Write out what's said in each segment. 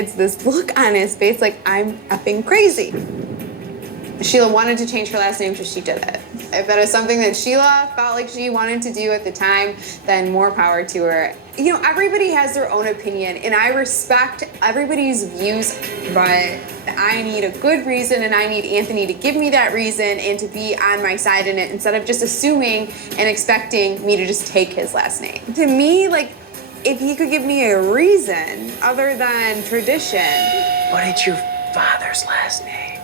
It's this look on his face like I'm effing crazy. Sheila wanted to change her last name, so she did it. If that is something that Sheila felt like she wanted to do at the time, then more power to her. You know, everybody has their own opinion, and I respect everybody's views, but I need a good reason, and I need Anthony to give me that reason and to be on my side in it instead of just assuming and expecting me to just take his last name. To me, like, if he could give me a reason other than tradition. What is your father's last name?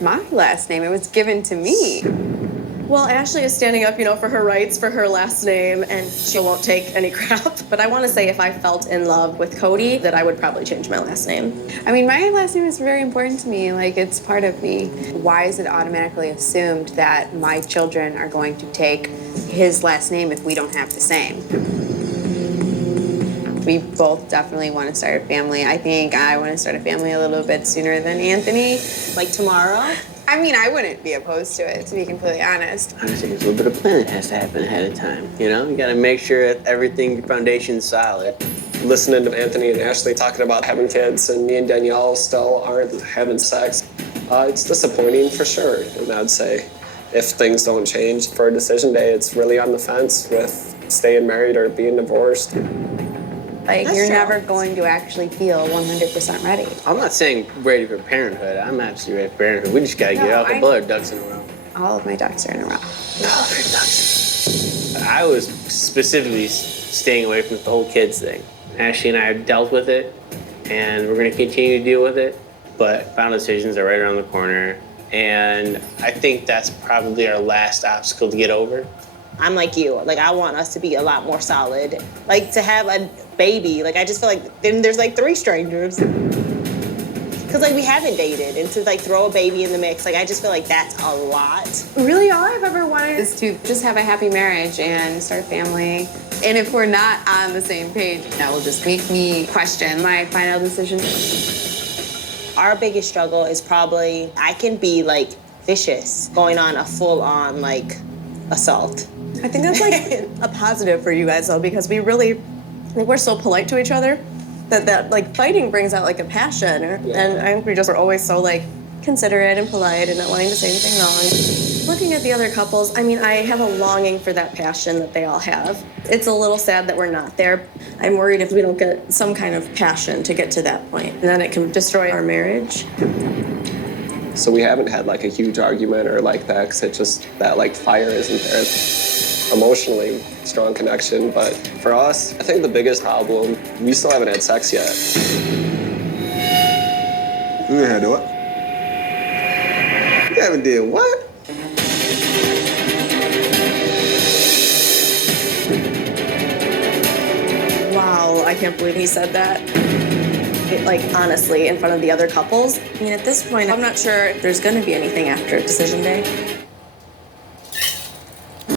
My last name, it was given to me. Well, Ashley is standing up, for her rights, for her last name, and she won't take any crap. But I want to say if I felt in love with Cody, that I would probably change my last name. I mean, my last name is very important to me. Like, it's part of me. Why is it automatically assumed that my children are going to take his last name if we don't have the same? We both definitely want to start a family. I think I want to start a family a little bit sooner than Anthony. Like tomorrow? I mean, I wouldn't be opposed to it, to be completely honest. Honestly, there's a little bit of planning that has to happen ahead of time. You gotta make sure that everything, your foundation's solid. Listening to Anthony and Ashley talking about having kids, and me and Danielle still aren't having sex, it's disappointing for sure. And I'd say if things don't change for a decision day, it's really on the fence with staying married or being divorced. Like, That's you're true. never going to actually feel 100% ready. I'm not saying ready for parenthood. I'm absolutely ready for parenthood. We just gotta get all the blood ducks in a row. All of my ducks are in a row. Oh, they're ducks. I was specifically staying away from the whole kids thing. Ashley and I have dealt with it, and we're gonna continue to deal with it. But final decisions are right around the corner, and I think that's probably our last obstacle to get over. I'm like you. Like, I want us to be a lot more solid. Like, to have a baby, like, I just feel like then there's, like, 3 strangers. Because, like, we haven't dated. And to, like, throw a baby in the mix, like, I just feel like that's a lot. Really, all I've ever wanted is to just have a happy marriage and start a family. And if we're not on the same page, that will just make me question my final decision. Our biggest struggle is probably I can be, like, vicious, going on a full-on, like, assault. I think that's like a positive for you guys though, because we're so polite to each other that like fighting brings out like a passion. And I think we just are always so like considerate and polite and not wanting to say anything wrong. Looking at the other couples, I mean, I have a longing for that passion that they all have. It's a little sad that we're not there. I'm worried if we don't get some kind of passion to get to that point, and then it can destroy our marriage. So we haven't had like a huge argument or like that, because it's just that like fire isn't there. Emotionally strong connection, but for us, I think the biggest problem, we still haven't had sex yet. You ain't had to what? You haven't did what? Wow, I can't believe he said that. Like, honestly, in front of the other couples. I mean, at this point, I'm not sure if there's gonna be anything after decision day.